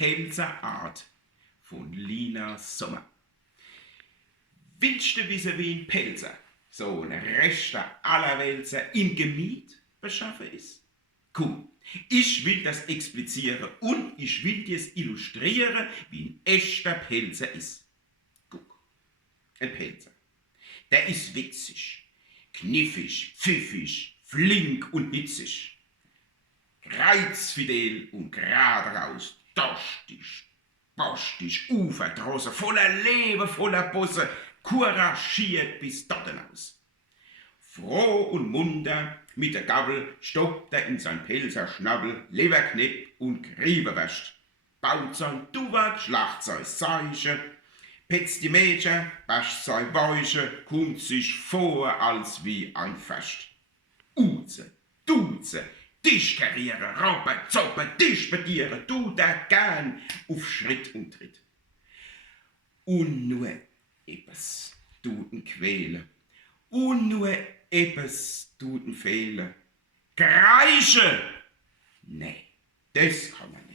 Pelzerart von Lina Sommer. Willst du wissen, wie ein Pelzer, so ein rechter Allerwelzer, im Gemüt beschaffen ist? Cool. Ich will das explizieren und ich will dir es illustrieren, wie ein echter Pelzer ist. Guck, ein Pelzer, der ist witzig, kniffig, pfiffig, flink und hitzig, reizfidel und gerade raus, dorstig, bostig, uverdrossen, voller Leben, voller Bosse, couragiert bis dorten aus. Froh und munter mit der Gabel stoppt er in sein Pelzerschnabel Leberknepp und Griebe wäscht, baut sein Duwag, schlacht sein Seiche, petzt die Mädchen, wäscht sein Weiche, kommt sich vor als wie ein Fest. Uze, Duze, dich kariere, Robbe, Zoppe, dich bediere, du der gern auf Schritt und Tritt. Und nur etwas tut ihn quälen, und nur etwas tut ihn fehlen. Kreischen! Nee, das kann man nicht.